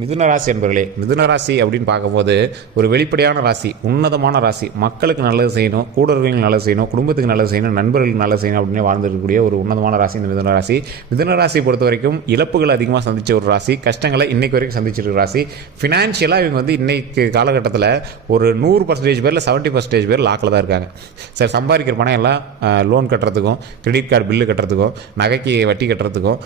மிதுன ராசி என்பவர்களே, மிதுன ராசி அப்படின்னு பார்க்கும்போது ஒரு வெளிப்படையான ராசி, உன்னதமான ராசி. மக்களுக்கு நல்லது செய்யணும், கூட இருக்கிறவங்களுக்கு நல்லது செய்யணும், குடும்பத்துக்கு நல்லது செய்யணும், நண்பர்களுக்கு நல்லது செய்யணும் அப்படின்னு வாழ்ந்துருக்கக்கூடிய ஒரு உன்னதமான ராசி இந்த மிதுன ராசி. மிதுன ராசியை பொறுத்த வரைக்கும் இழப்புகள் அதிகமாக சந்திச்ச ஒரு ராசி, கஷ்டங்களை இன்னைக்கு வரைக்கும் சந்திச்சிருக்க ராசி. ஃபினான்ஷியலாக இவங்க வந்து இன்னைக்கு காலகட்டத்தில் ஒரு 100% பேரில் 70% பேர் லாக்கில் தான் இருக்காங்க. சார் சம்பாதிக்கிற பணம் எல்லாம் லோன் கட்டுறதுக்கும், கிரெடிட் கார்டு பில்லு கட்டுறதுக்கும், நகைக்கு வட்டி கட்டுறதுக்கும்,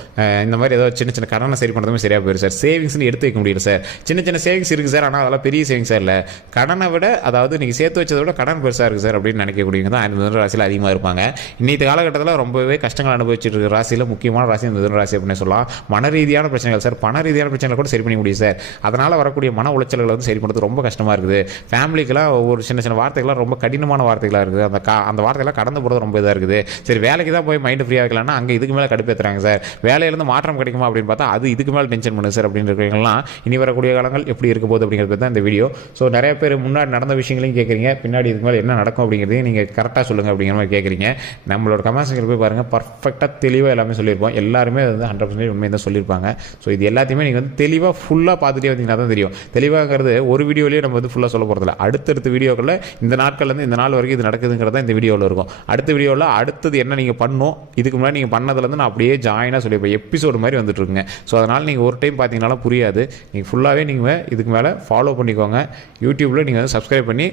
இந்த மாதிரி ஏதோ சின்ன சின்ன கடனை சரி பண்ணுறதுமே சரியாக போயிடும் சார். சேவிங்ஸ்னு எடுத்து வைக்க முடியல சார். சின்ன சின்ன சேவிங்ஸ் இருக்குது சார், ஆனால் அதெல்லாம் பெரிய சேவிங்ஸாக இல்லை. கடனை விட, அதாவது நீங்கள் சேர்த்து வச்சதை விட கடன் பெருசாக இருக்குது சார் அப்படின்னு நினைக்கக்கூடியவங்க தான் இந்த மிதுன ராசியில் அதிகமாக இருப்பாங்க. இன்னைக்கு காலகட்டத்தில் ரொம்பவே கஷ்டங்கள் அனுபவிச்சுட்டு இருக்கிற ராசியில் முக்கியமான ராசி இந்த மிதுன ராசி அப்படின்னு சொல்லலாம். மன ரீதியான பிரச்சனைகள் சார், பண ரீதியான பிரச்சனைகள் கூட சரி பண்ண முடியும் சார். அதனால் வரக்கூடிய மன உளைச்சல்களை வந்து சரி பண்ணுறது ரொம்ப கஷ்டமாக இருக்குது. ஃபேமிலிக்கெல்லாம் ஒரு சின்ன சின்ன வார்த்தைகள்லாம் ரொம்ப கடினமான வார்த்தைகளாக இருக்குது. அந்த வார்த்தைகள்லாம் கடந்து போகிறது ரொம்ப இதாக இருக்குது. சரி, வேலைக்கு தான் போய் மைண்டு ஃப்ரீயாக வைக்கலாம்னா அங்கே இதுக்கு மேலே கடுப்பேற்றுறாங்க சார். வேலையிலேருந்து மாற்றம் கிடைக்குமா அப்படின்னு பார்த்தா அது இதுக்கு மேலே டென்ஷன் பண்ணுது சார் அப்படின்னு இருக்கிறவங்கலாம் இனி வரக்கூடிய காலங்கள் எப்படி இருக்க போகுது அப்படிங்கிறது தான் இந்த வீடியோ. ஸோ நிறைய பேர் முன்னாடி நடந்த விஷயங்களையும் கேட்குறீங்க, பின்னாடி இதுக்கு மேலே என்ன நடக்கும் அப்படிங்கிறதையும் நீங்கள் கரெக்டாக சொல்லுங்கள் அப்படிங்கிற மாதிரி கேட்குறீங்க. நம்மளோட கமெண்ட்ஸுக்கு போய் பாருங்கள், பர்ஃபெக்டாக தெளிவாக எல்லாமே சொல்லியிருப்போம். எல்லாருமே வந்து 100% உண்மை தான் சொல்லியிருப்பாங்க. ஸோ இது எல்லாத்தையுமே நீங்கள் வந்து தெளிவாக ஃபுல்லாக பார்த்துட்டே வந்தீங்கன்னா தான் தெரியும். தெளிவாகிறது ஒரு வீடியோலேயே நம்ம வந்து ஃபுல்லாக சொல்ல போகிறதில்ல. அடுத்தடுத்த வீடியோக்களில் இந்த நாட்கள்லேருந்து இந்த நாள் வரைக்கும் இது நடக்குதுங்கிறத இந்த வீடியோவில் இருக்கும். அடுத்த வீடியோவில் அடுத்தது என்ன நீங்கள் பண்ணணும், இதுக்கு முன்னாடி நீங்கள் பண்ணதுலேருந்து நான் அப்படியே ஜாயினாக சொல்லியிருப்பேன். எபிசோடு மாதிரி வந்துட்டு இருக்குங்க. ஸோ அதனால் நீங்கள் ஒரு டைம் பார்த்தீங்கனாலும் புரியாது. நீங்கள் ஃபுல்லாகவே நீங்கள் இதுக்கு மேலே ஃபாலோ பண்ணிக்கோங்க. யூடியூப்பில் நீங்கள் வந்து சப்ஸ்கிரைப் பண்ணி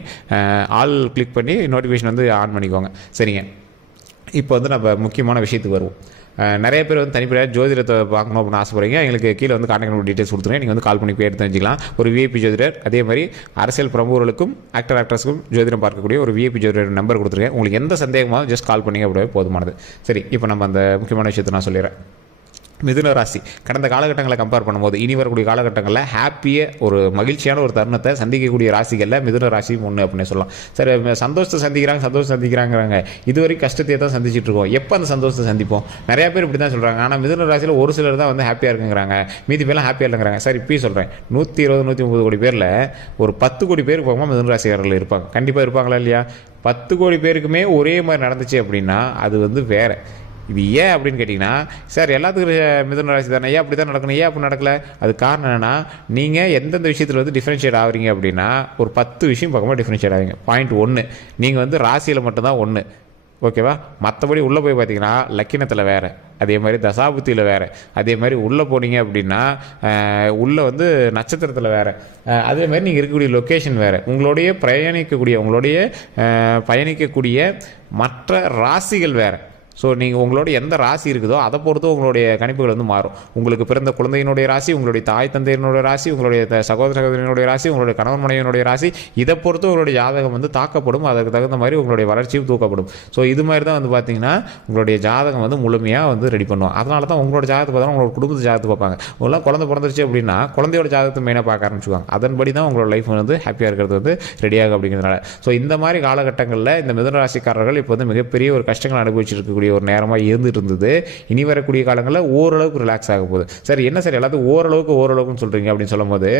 ஆல் கிளிக் பண்ணி நோட்டிஃபிகேஷன் வந்து ஆன் பண்ணிக்கோங்க. சரிங்க, இப்போ வந்து நம்ம முக்கியமான விஷயத்துக்கு வருவோம். நிறைய பேர் வந்து தனிப்படையாக ஜோதிடத்தை பார்க்கணும் அப்படின்னு ஆசைப்படுறீங்க. எங்களுக்கு கீழே வந்து கான்டாக்ட் நம்பர் டீட்டெயில்ஸ் கொடுத்துருங்க. நீங்கள் வந்து கால் பண்ணி போய் எடுத்து தெரிஞ்சிக்கலாம். ஒரு விஐபி ஜோதிடர், அதே மாதிரி அரசியல் பிரமுகர்களுக்கும் ஆக்டர்ஸுக்கும் ஜோதிடம் பார்க்கக்கூடிய ஒரு விஐபி ஜோதிடர் நம்பர் கொடுத்துருக்கேன். உங்களுக்கு எந்த சந்தேகமாகவும் ஜஸ்ட் கால் பண்ணிங்க அப்படியே போதுமானது. சரி, இப்போ நம்ம அந்த முக்கியமான விஷயத்தை நான் சொல்லிடுறேன். மிதுன ராசி கடந்த காலகட்டங்களை கம்பேர் பண்ணும்போது இனி வரக்கூடிய காலகட்டங்களில் ஹாப்பியாக ஒரு மகிழ்ச்சியான ஒரு தருணத்தை சந்திக்கக்கூடிய ராசிகளில் மிதுன ராசி ஒன்று அப்படின்னு சொல்லலாம். சரி, சந்தோஷத்தை சந்திக்கிறாங்கிறாங்க. இதுவரைக்கும் கஷ்டத்தை தான் சந்திச்சுட்டு இருக்கோம். எப்போ அந்த சந்தோஷத்தை சந்திப்போம்? நிறைய பேர் இப்படி தான் சொல்கிறாங்க. ஆனால் மிதுன ராசியில் ஒரு சிலர் தான் வந்து ஹாப்பியாக இருக்குங்கிறாங்க, மீதி பேர்லாம் ஹாப்பியாக இல்லைங்கிறாங்க. சார் இப்பயும் சொல்கிறேன், 120 130 கோடி பேரில் ஒரு 10 கோடி பேருக்கு போகாமல் மிதுன ராசிக்காரர்கள் இருப்பாங்க. கண்டிப்பாக இருப்பாங்களா இல்லையா? 10 கோடி பேருக்குமே ஒரே மாதிரி நடந்துச்சு அப்படின்னா அது வந்து வேறு. இது ஏன் அப்படின்னு கேட்டிங்கன்னா, சார் எல்லாத்துக்கும் மிதுன ராசி தானே, ஏன் அப்படி தான் நடக்கணும், ஏன் அப்படி நடக்கலை? அது காரணம் என்னென்னா, நீங்கள் எந்தெந்த விஷயத்தில் வந்து டிஃப்ரென்ஷியேட் ஆகிறீங்க அப்படின்னா ஒரு 10 விஷயம் பார்க்கும்போது டிஃப்ரென்ஷியேட் ஆகுங்க. பாயிண்ட் 1, நீங்கள் வந்து ராசியில் மட்டும்தான் 1, ஓகேவா? மற்றபடி உள்ளே போய் பார்த்தீங்கன்னா லக்கினத்தில் வேறு, அதே மாதிரி தசாபுத்தியில் வேறு, அதே மாதிரி உள்ளே போனீங்க அப்படின்னா உள்ளே வந்து நட்சத்திரத்தில் வேறு, அதே மாதிரி நீங்கள் இருக்கக்கூடிய லொக்கேஷன் வேறு, உங்களுடைய பயணிக்கக்கூடிய மற்ற ராசிகள் வேறு. ஸோ நீங்கள் உங்களோட எந்த ராசி இருக்குதோ அதை பொறுத்து உங்களுடைய கணிப்புகள் வந்து மாறும். உங்களுக்கு பிறந்த குழந்தையினுடைய ராசி, உங்களுடைய தாய் தந்தையினுடைய ராசி, உங்களுடைய சகோதர சகோதரியினுடைய ராசி, உங்களுடைய கணவன் மனைவியினுடைய ராசி, இதை பொறுத்து உங்களுடைய ஜாதகம் வந்து தாக்கப்படும். அதுக்கு தகுந்த மாதிரி உங்களுடைய வளர்ச்சியும் தூக்கப்படும். ஸோ இது மாதிரி தான் வந்து பார்த்தீங்கன்னா உங்களுடைய ஜாதகம் வந்து முழுமையாக வந்து ரெடி பண்ணுவோம். அதனால தான் உங்களோட ஜாதகத்தை பார்த்தா உங்களோட குடும்பத்து ஜாதகத்தை பார்ப்பாங்க. உங்களாம் குழந்தை பிறந்துருச்சு அப்படின்னா குழந்தையோட ஜாதகத்தை மெயினாக பார்க்க ஆரம்பிச்சுவாங்க. அதன்படி தான் உங்களோட லைஃப் வந்து ஹாப்பியாக இருக்கிறது வந்து ரெடியாகும் அப்படிங்கிறதுனால. ஸோ இந்த மாதிரி காலகட்டங்களில் இந்த மிதுன ராசிக்காரர்கள் இப்போ வந்து மிகப்பெரிய ஒரு கஷ்டங்கள் அனுபவிச்சிருக்கக்கூடிய ஒரு நேரமாக இருந்துட்டு இருந்தது. இனி வரக்கூடிய காலங்களில் ஓரளவுக்கு ரிலாக்ஸ் ஆக போகுது. சார் என்ன சார் எல்லாத்துக்கும் ஓரளவுக்குன்னு சொல்கிறீங்க அப்படின்னு சொல்லும் போது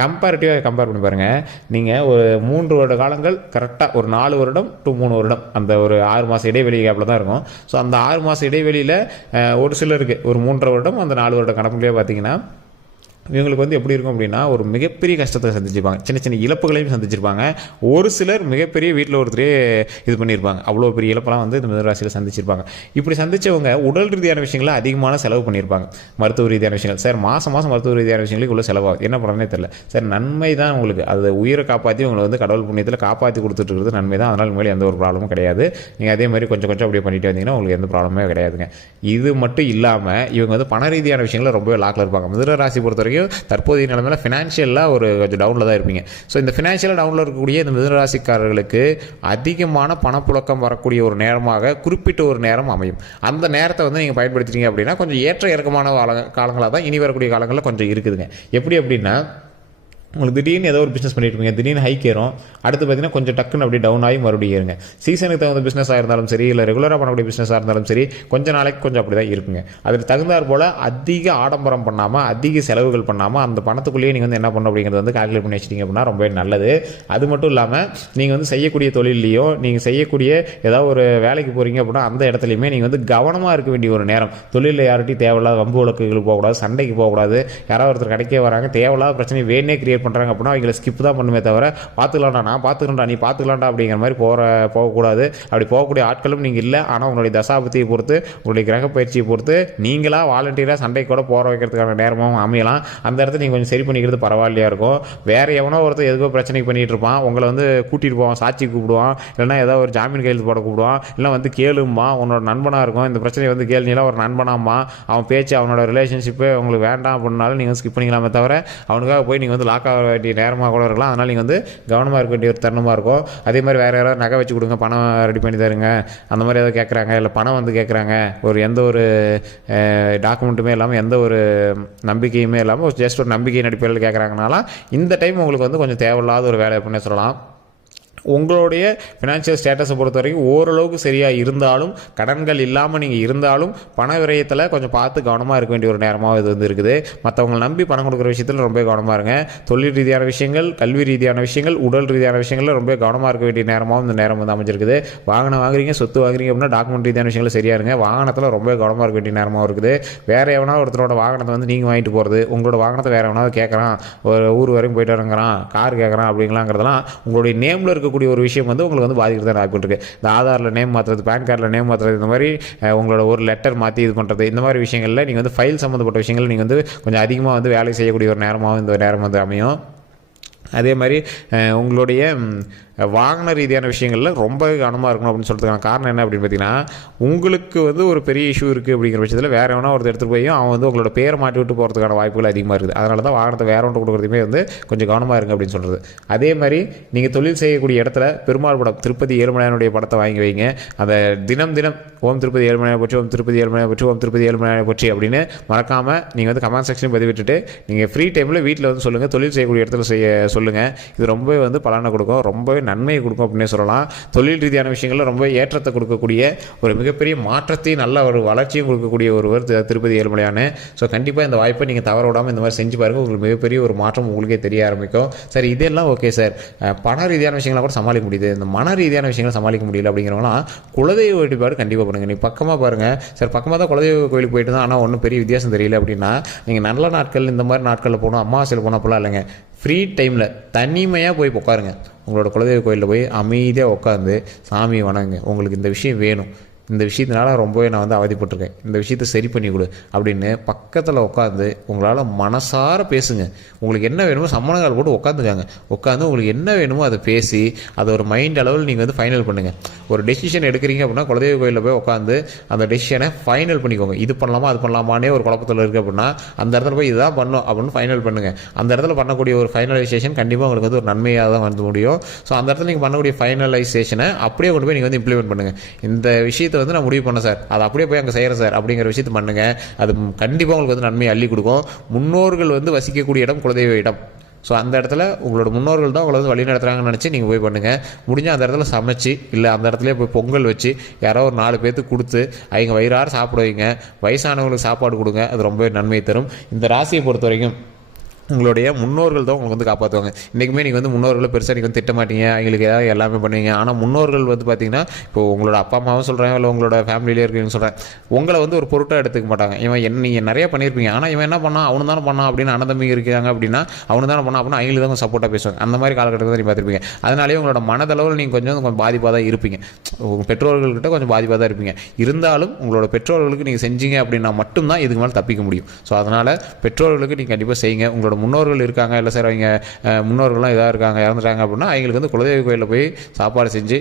கம்பேர் பண்ணி பாருங்கள். நீங்கள் ஒரு 3 வருட காலங்கள் கரெக்டாக ஒரு 4 வருடம் டு 3 வருடம் அந்த ஒரு 6 மாத இடைவெளி கேப்பில் தான் இருக்கும். ஸோ அந்த 6 மாத இடைவெளியில் ஒரு சிலருக்கு ஒரு 3.5 வருடம் அந்த 4 வருட கணக்குலேயே பார்த்தீங்கன்னா இவங்களுக்கு வந்து எப்படி இருக்கும் அப்படின்னா ஒரு மிகப்பெரிய கஷ்டத்தை சந்திச்சிருப்பாங்க, சின்ன சின்ன இழப்புகளையும் சந்திச்சிருப்பாங்க. ஒரு சிலர் மிகப்பெரிய வீட்டில் ஒருத்தரே இது பண்ணியிருப்பாங்க. அவ்வளோ பெரிய இழப்பெல்லாம் வந்து இந்த மிதுன ராசியில் சந்திச்சிருப்பாங்க. இப்படி சந்தித்தவங்க உடல் ரீதியான விஷயங்களை அதிகமான செலவு பண்ணியிருப்பாங்க. மருத்துவ ரீதியான விஷயங்கள் சார், மாதம் மருத்துவ ரீதியான விஷயங்களுக்கு உள்ள செலவாகும். என்ன பண்ணுறதுனே தெரியல சார். நன்மை தான் உங்களுக்கு, அது உயிரை காப்பாற்றி உங்களை வந்து கடவுள் புண்ணியத்தில் காப்பாற்றி கொடுத்துட்டு இருக்கிறது நன்மை தான். அதனால் மேலே எந்த ஒரு ப்ராப்ளமும் கிடையாது. நீங்கள் அதே மாதிரி கொஞ்சம் அப்படியே பண்ணிட்டு வந்தீங்கன்னா உங்களுக்கு எந்த ப்ராப்ளமே கிடையாதுங்க. இது மட்டும் இல்லாமல் இவங்க வந்து பண ரீதியான விஷயங்களை ரொம்பவே லாக்கில் இருப்பாங்க. மிதுன ராசி பொறுத்த வரைக்கும் தற்போதைய நிலைமையில் ஃபினான்ஷியலாக ஒரு கொஞ்சம் டவுனில் தான் இருப்பீங்க. ஸோ இந்த ஃபினான்ஷியலாக டவுனில் இருக்கக்கூடிய இந்த மிதுன ராசிக்காரர்களுக்கு அதிகமான பணப்புழக்கம் வரக்கூடிய ஒரு நேரமாக குறிப்பிட்ட ஒரு நேரம் அமையும். அந்த நேரத்தை வந்து நீங்கள் பயன்படுத்திட்டீங்க அப்படின்னா கொஞ்சம் ஏற்ற இறக்கமான காலங்களாக தான் இனி வரக்கூடிய காலங்களில் கொஞ்சம் இருக்குதுங்க. எப்படி அப்படின்னா உங்களுக்கு திடீர்னு ஏதோ ஒரு பிஸ்னஸ் பண்ணிட்டு இருப்பீங்க, திடீர்னு ஹைக் ஏறும், அடுத்து பார்த்தீங்கன்னா கொஞ்சம் டக்குன்னு அப்படி டவுன் ஆகி மறுபடியும் ஏறுங்க. சீசனுக்கு தகுந்த பிஸ்னஸாக இருந்தாலும் சரி, இல்லை ரெகுலராக பண்ணக்கூடிய பிஸ்னஸாக இருந்தாலும் சரி, கொஞ்சம் நாளைக்கு கொஞ்சம் அப்படி தான் இருக்குங்க. அதுக்கு தகுந்தாற் போல் அதிக ஆடம்பரம் பண்ணாமல், அதிக செலவுகள் பண்ணாமல், அந்த பணத்துக்குள்ளேயே நீங்கள் வந்து என்ன பண்ணணும் அப்படிங்கிறது வந்து கால்குலேட் பண்ணி வச்சிட்டிங்க அப்படின்னா ரொம்ப நல்லது. அது மட்டும் இல்லாமல் நீங்கள் வந்து செய்யக்கூடிய தொழிலையோ, நீங்கள் செய்யக்கூடிய ஏதாவது ஒரு வேலைக்கு போகிறீங்க அப்படின்னா அந்த இடத்துலையுமே நீங்கள் வந்து கவனமாக இருக்க வேண்டிய ஒரு நேரம். தொழிலில் யார்கிட்டையும் தேவையில்லாத வம்பு வழக்குகளுக்கு போகக்கூடாது, சண்டைக்கு போகக்கூடாது. யாராவது ஒருத்தர் கடைக்கே வராங்க, தேவையில்லாத பிரச்சனை வேணே கிரியேட் பண்ணுறாங்க அப்படின்னா அவங்களை ஸ்கிப் தான் பண்ணுமே தவிர, பார்த்துக்கலாம்டா, நான் பார்த்துக்கலாம்டா, நீ பார்த்துக்கலாம்டா அப்படிங்கிற மாதிரி போகக்கூடாது. அப்படி போகக்கூடிய ஆட்களும் நீங்கள் இல்லை. ஆனால் உங்களுடைய தசாபதியை பொறுத்து, உங்களுடைய கிரக பயிற்சியை பொறுத்து நீங்களாக வாலண்டியராக சண்டைக்கு கூட போகிற வைக்கிறதுக்கான நேரமும் அமையலாம். அந்த இடத்துல நீங்கள் கொஞ்சம் சரி பண்ணிக்கிறது பரவாயில்லையா இருக்கும். வேறு எவனோ ஒருத்தர் எதுக்கோ பிரச்சனைக்கு பண்ணிகிட்டு இருப்பான், உங்களை வந்து கூட்டிகிட்டு போவான், சாட்சி கூப்பிடுவான், இல்லைனா ஏதாவது ஒரு ஜாமீன் கையெழுத்து போட கூப்பிடுவான், இல்லை வந்து கேளுமா, உன்னோட நண்பனாக இருக்கும், இந்த பிரச்சனையை வந்து கேள்விலாம் ஒரு நண்பனாம்மா, அவன் பேச்சு அவனோட ரிலேஷன்ஷிப்பு உங்களுக்கு வேண்டாம் அப்படின்னாலும் நீங்கள் ஸ்கிப் பண்ணிக்கலாமே தவிர, அவனுக்காக போய் நீங்கள் வந்து லாக் ஆக வேண்டிய நேரமாக கூட இருக்கலாம். அதனால் நீங்கள் வந்து கவனமாக இருக்க வேண்டிய ஒரு தருணமாக இருக்கும். அதே மாதிரி வேறு யாராவது நகை வச்சு கொடுங்க, பணம் ரெடி பண்ணி தருங்க, அந்த மாதிரி ஏதாவது கேட்குறாங்க, இல்லை பணம் வந்து கேட்குறாங்க, ஒரு எந்த ஒரு டாக்குமெண்ட்டுமே இல்லாமல், எந்த ஒரு நம்பிக்கையுமே இல்லாமல் ஜஸ்ட் ஒரு நம்பிக்கையின் அடிப்படையில் கேட்குறாங்கனால இந்த டைம் உங்களுக்கு வந்து கொஞ்சம் தேவையில்லாத ஒரு வேலை அப்படின்னு சொல்லலாம். உங்களுடைய ஃபினான்ஷியல் ஸ்டேட்டஸை பொறுத்த வரைக்கும் ஓரளவுக்கு சரியாக இருந்தாலும், கடன்கள் இல்லாமல் நீங்கள் இருந்தாலும், பண விரயத்தில் கொஞ்சம் பார்த்து கவனமாக இருக்க வேண்டிய ஒரு நேரமாக இது வந்து இருக்குது. மற்றவங்களை நம்பி பணம் கொடுக்குற விஷயத்தில் ரொம்ப கவனமாக இருங்க. தொழில் ரீதியான விஷயங்கள், கல்வி ரீதியான விஷயங்கள், உடல் ரீதியான விஷயங்களில் ரொம்ப கவனமாக இருக்க வேண்டிய நேரமாகவும் இந்த நேரம் வந்து அமைஞ்சிருக்குது. வாகனம் வாங்குறீங்க, சொத்து வாங்குறீங்க அப்படின்னா டாக்குமெண்ட் ரீதியான விஷயங்கள் சரியாக இருங்க. வாகனத்தில் ரொம்ப கவனமாக இருக்க வேண்டிய நேரமாக இருக்குது. வேறு எவனா ஒருத்தரோட வாகனத்தை வந்து நீங்கள் வாங்கிட்டு போகிறது, உங்களோட வாகனத்தை வேறு எவனாவது கேட்குறான், ஒரு ஊர் வரைக்கும் போயிட்டு வரங்கிறான், கார் கேட்குறான் அப்படிங்களாங்கிறதெல்லாம் உங்களுடைய நேமில் இருக்க ஒரு விஷயம் வந்து உங்களுக்கு வந்து பாதிக்கிறது தான் வாய்ப்பு இருக்குது. இந்த ஆதாரில் நேம் மாற்றுறது, பேன் கார்டில் நேம் மாற்றுறது, இந்த மாதிரி உங்களோட ஒரு லெட்டர் மாற்றி இது பண்ணுறது, இந்த மாதிரி விஷயங்களில் நீங்கள் வந்து ஃபைல் சம்மந்தப்பட்ட விஷயங்கள் நீங்கள் வந்து கொஞ்சம் அதிகமாக வந்து வேலை செய்யக்கூடிய ஒரு நேரமாகவும் இந்த நேரம் வந்து அமையும். அதே மாதிரி உங்களுடைய வாகன ரீதியான விஷயங்களில் ரொம்ப கவனமாக இருக்கணும் அப்படின்னு சொல்கிறதுக்கான காரணம் என்ன அப்படின்னு பார்த்தீங்கன்னா, உங்களுக்கு வந்து ஒரு பெரிய இஷ்யூ இருக்குது அப்படிங்கிற பட்சத்தில் வேறு எவனா ஒருத்தர் எடுத்துகிட்டு போய் அவன் வந்து உங்களோட பேரை மாட்டி விட்டு போகிறதுக்கான வாய்ப்புகள் அதிகமாக இருக்குது. அதனால தான் வாகனத்தை வேறு ஒன்று கொடுக்குறதுமே வந்து கொஞ்சம் கவனமாக இருங்க அப்படின்னு சொல்கிறது. அதே மாதிரி நீங்கள் தொழில் செய்யக்கூடிய இடத்துல பெருமாள் படம், திருப்பதி ஏழுமலையானுடைய படத்தை வாங்கி வைங்க. அதை தினம் ஓம் திருப்பதி ஏழுமலையானை பற்றி, ஓம் திருப்பதி ஏழுமலையானை பற்றி, ஓம் திருப்பதி ஏழுமலையானை பற்றி அப்படின்னு மறக்காமல் நீங்கள் வந்து கமெண்ட் செக்ஷன் பதிவிட்டுட்டு நீங்கள் ஃப்ரீ டைமில் வீட்டில் வந்து சொல்லுங்கள், தொழில் செய்யக்கூடிய இடத்துல சொல்லுங்கள். இது ரொம்பவே வந்து பலனை கொடுக்கும், ரொம்பவே நன்மையை கொடுக்கும் அப்படின்னே சொல்லலாம். தொழில் ரீதியான விஷயங்களில் ரொம்ப ஏற்றத்தை கொடுக்கக்கூடிய, ஒரு மிகப்பெரிய மாற்றத்தையும் நல்ல ஒரு வளர்ச்சியும் கொடுக்கக்கூடிய ஒருவர் திருப்பதி ஏழுமலையானு. ஸோ கண்டிப்பாக இந்த வாய்ப்பை நீங்கள் தவற விடாமல் இந்த மாதிரி செஞ்சு பாருங்கள். உங்களுக்கு மிகப்பெரிய ஒரு மாற்றம் உங்களுக்கே தெரிய ஆரம்பிக்கும். சரி, இதெல்லாம் ஓகே சார், பண ரீதியான விஷயங்களை கூட சமாளிக்க முடியுது, இந்த மன ரீதியான விஷயங்களை சமாளிக்க முடியல அப்படிங்கிறவங்களாம் குலதெய்வ வழிபாடு கண்டிப்பாக பண்ணுங்கள். நீ பக்கமாக பாருங்கள் சார், பக்கமாக தான் குலதெய்வ கோயிலுக்கு போயிட்டு தான், ஆனால் ஒன்றும் பெரிய வித்தியாசம் தெரியல அப்படின்னா, நீங்கள் நல்ல நாட்கள் இந்த மாதிரி நாட்களில் போகணும், அமாவாசையில் போனால் அப்போலாம் இல்லைங்க, ஃப்ரீ டைமில் தனிமையாக போய் உட்காருங்க. உங்களோட குலதெய்வ கோயிலில் போய் அமைதியாக உட்காந்து சாமியை வணங்குங்க. உங்களுக்கு இந்த விஷயம் வேணும், இந்த விஷயத்தினால ரொம்பவே நான் வந்து அவதிப்பட்டிருக்கேன், இந்த விஷயத்தை சரி பண்ணி கொடு அப்படின்னு பக்கத்தில் உட்காந்து உங்களால் மனசார பேசுங்க. உங்களுக்கு என்ன வேணுமோ சம்மணங்கால் போட்டு உட்காந்துக்காங்க. உட்காந்து உங்களுக்கு என்ன வேணுமோ அதை பேசி அதை ஒரு மைண்ட் அளவில் நீங்கள் வந்து ஃபைனல் பண்ணுங்கள். ஒரு டெசிஷன் எடுக்கிறீங்க அப்படின்னா குலதெய்வ கோயிலில் போய் உட்காந்து அந்த டெசிஷனை ஃபைனல் பண்ணிக்கோங்க. இது பண்ணலாமா அது பண்ணலாமானே ஒரு குழப்பத்தில் இருக்குது அப்படின்னா அந்த இடத்துல போய் இதுதான் பண்ணணும் அப்படின்னு ஃபைனல் பண்ணுங்கள். அந்த இடத்துல பண்ணக்கூடிய ஒரு ஃபைனலைசேஷன் கண்டிப்பாக உங்களுக்கு வந்து ஒரு நன்மையாக தான் வந்து முடியும். ஸோ அந்த இடத்துல நீங்கள் பண்ணக்கூடிய ஃபைனலைசேஷனை அப்படியே கொண்டு போய் நீங்கள் வந்து இம்ப்ளிமெண்ட் பண்ணுங்கள். இந்த விஷயத்தை வந்து நான் முடிவு பண்ணேன் சார், அதை அப்படியே போய் அங்கே செய்கிறேன் சார் அப்படிங்கிற விஷயத்தை பண்ணுங்க. அது கண்டிப்பாக உங்களுக்கு வந்து நன்மையை அள்ளி கொடுக்கும். முன்னோர்கள் வந்து வசிக்கக்கூடிய இடம் குலதெய்வ இடம். ஸோ அந்த இடத்துல உங்களோட முன்னோர்கள் தான் உங்களை வந்து வழி நடத்துகிறாங்கன்னு நினச்சி நீங்கள் போய் பண்ணுங்கள். முடிஞ்சால் அந்த இடத்துல சமைச்சு, இல்லை அந்த இடத்துல போய் பொங்கல் வச்சு யாரோ ஒரு 4 பேருக்கு கொடுத்து அவங்க வயிறார சாப்பிட வைங்க. வயசானவங்களுக்கு சாப்பாடு கொடுங்க. அது ரொம்பவே நன்மை தரும். இந்த ராசியை பொறுத்த வரைக்கும் உங்களுடைய முன்னோர்கள் தான் உங்களுக்கு வந்து காப்பாற்றுவாங்க. இன்றைக்குமே நீங்கள் வந்து முன்னோர்களை பெருசாக நீங்கள் வந்து திட்ட மாட்டீங்க, அவங்களுக்கு ஏதாவது எல்லாமே பண்ணுவீங்க. ஆனால் முன்னோர்கள் வந்து பார்த்தீங்கன்னா, இப்போ உங்களோட அப்பா அம்மாவும் சொல்கிறேன், இல்லை உங்களோட ஃபேமிலியிலே இருக்குன்னு சொல்கிறேன், உங்களை வந்து ஒரு பொருட்டாக எடுத்துக்க மாட்டாங்க. இவன் நீங்கள் நிறைய பண்ணியிருப்பீங்க, ஆனால் இவன் என்ன பண்ணான், அவனு தானே பண்ணான் அப்படின்னு அண்ணதம்பிங்க இருக்காங்க அப்படின்னா, அவனு தானே பண்ணான் அப்படின்னு அவங்களுக்கு தான் சப்போர்ட்டாக பேசுவாங்க. அந்த மாதிரி காலகட்டத்தில் தான் நீங்கள் பார்த்துருப்பீங்க. அதனாலேயே உங்களோட மனதளவில் நீங்கள் கொஞ்சம் பாதிப்பாக தான் இருப்பீங்க. உங்கள் பெற்றோர்கள்கிட்ட கொஞ்சம் பாதிப்பாக தான் இருப்பீங்க. இருந்தாலும் உங்களோட பெற்றோர்களுக்கு நீங்கள் செஞ்சீங்க அப்படின்னா மட்டும்தான் இதுக்கு மேலே தப்பிக்க முடியும். ஸோ அதனால் பெற்றோர்களுக்கு நீங்கள் கண்டிப்பாக செய்யுங்க. உங்களோட முன்னோர்கள் இருக்காங்க, இல்லை சார் அவங்க முன்னோர்கள்லாம் இதாக இருக்காங்க, இறந்துட்டாங்க அப்படின்னா அவங்களுக்கு வந்து குலதெய்வ கோயிலில் போய் சாப்பாடு செஞ்சு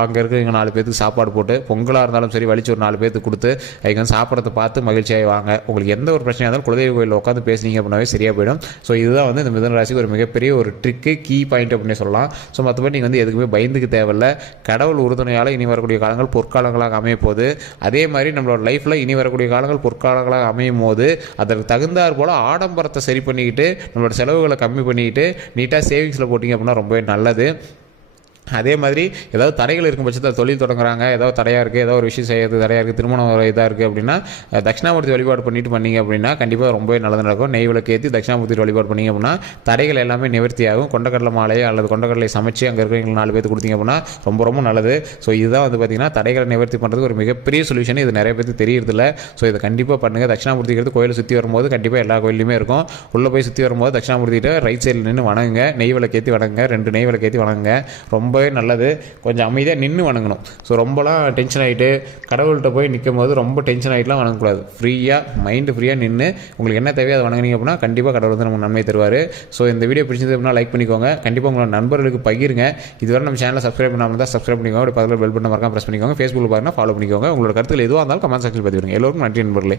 அங்கே இருக்கிறவங்க 4 பேருக்கு சாப்பாடு போட்டு, பொங்கலாக இருந்தாலும் சரி வலிச்சு ஒரு 4 பேருக்கு கொடுத்து அவங்க வந்து சாப்பிட்றத பார்த்து மகிழ்ச்சியாக வாங்க. உங்களுக்கு எந்த ஒரு பிரச்சனையாக இருந்தாலும் குலதெய்வ கோயிலில் உட்காந்து பேசுனீங்க அப்படின்னாவே சரியாக போயிடும். ஸோ இதுதான் வந்து இந்த மிதுன ராசிக்கு ஒரு மிகப்பெரிய ஒரு ட்ரிக்கு, கீ பாயிண்ட் அப்படின்னு சொல்லலாம். ஸோ மற்றபடி நீங்கள் வந்து எதுக்குமே பயந்துக்கு தேவையில்லை. கடவுள் உறுதுணையால் இனி வரக்கூடிய காலங்கள் பொற்காலங்களாக அமைய போகுது. அதே மாதிரி நம்மளோட லைஃப்பில் இனி வரக்கூடிய காலங்கள் பொற்காலங்களாக அமையும் போது அதற்கு தகுந்தாற் போல் ஆடம்பரத்தை சரி பண்ணி பண்ணிக்கிட்டு நம்மளோட செலவுகளை கம்மி பண்ணிக்கிட்டு நீட்டாக சேவிங்ஸில் போட்டிங்க அப்படின்னா ரொம்பவே நல்லது. அதே மாதிரி ஏதாவது தடைகள் இருக்கும் பட்சத்தில் தொழில் தொடங்குறாங்க, ஏதாவது தடையாக இருக்குது, ஏதோ ஒரு விஷயம் செய்யறது தடையாக இருக்குது, திருமணம் இதாக இருக்குது அப்படின்னா தட்சிணாமூர்த்தி வழிபாடு பண்ணிட்டு பண்ணீங்க அப்படின்னா கண்டிப்பாக ரொம்பவே நல்லது நடக்கும். நெய் விளக்கு ஏற்றி தட்சிணாமூர்த்தி வழிபாடு பண்ணிங்க அப்படின்னா தடைகள் எல்லாமே நிவர்த்தி ஆகும். கொண்டக்கடலை மாலையை அல்லது கொண்டக்கடலை சமைச்சு அங்கே இருக்கிறவங்க 4 பேருக்கு கொடுத்தீங்க அப்படின்னா ரொம்ப ரொம்ப நல்லது. ஸோ இதுதான் வந்து பார்த்திங்கன்னா தடைகளை நிவர்த்தி பண்ணுறதுக்கு ஒரு மிகப்பெரிய சொல்யூஷன். இது நிறைய பேருக்கு தெரியறதில்ல. ஸோ இதை கண்டிப்பாக பண்ணுங்கள். தட்சிணாமூர்த்திக்கிறது கோயிலை சுற்றி வரும்போது கண்டிப்பாக எல்லா கோயிலுமே இருக்கும். உள்ளே போய் சுற்றி வரும்போது தட்சிணாமூர்த்திகிட்ட ரைட் சைடில் நின்று வணங்குங்க. நெய் விளக்கு ஏற்றி வணங்குங்க. 2 நெய் விளக்கு ஏற்றி வணங்குங்க. ரொம்பவே நல்லது. கொஞ்சம் அமைதியாக நின்று வணங்கணும். ஸோ ரொம்பலாம் டென்ஷன் ஆகிட்டு கடவுள்கிட்ட போய் நிற்கும் போது ரொம்ப டென்ஷன் ஆகிட்டுலாம் வணங்கக்கூடாது. ஃப்ரீயாக மைண்டு ஃப்ரீயாக நின்று உங்களுக்கு என்ன தேவையோ அதை வணங்குனீங்க அப்படின்னா கண்டிப்பாக கடவுள் வந்து நமக்கு நன்மை தருவார். ஸோ இந்த வீடியோ பிடிச்சது அப்படின்னா லைக் பண்ணிக்கோங்க. கண்டிப்பாக உங்களோட நண்பர்களுக்கு பகிருங்க. இதுவரை நம்ம சேனலை சப்ஸ்கிரைப் பண்ணாமல் தான் சப்ஸ்கிரைப் பண்ணிக்கோங்க. அப்படி பக்கத்தில் பெல் பட்டன் மறக்காம ப்ரெஸ் பண்ணிக்கோங்க. ஃபேஸ்புக்கில் பாருங்கள், ஃபாலோ பண்ணிக்கோங்க. உங்களோட கருத்துக்கள் எதுவாக இருந்தாலும் கமெண்ட் செக்ஷனில் பதிவிடுங்க. எல்லோருக்கும் நன்றி நண்பர்களே.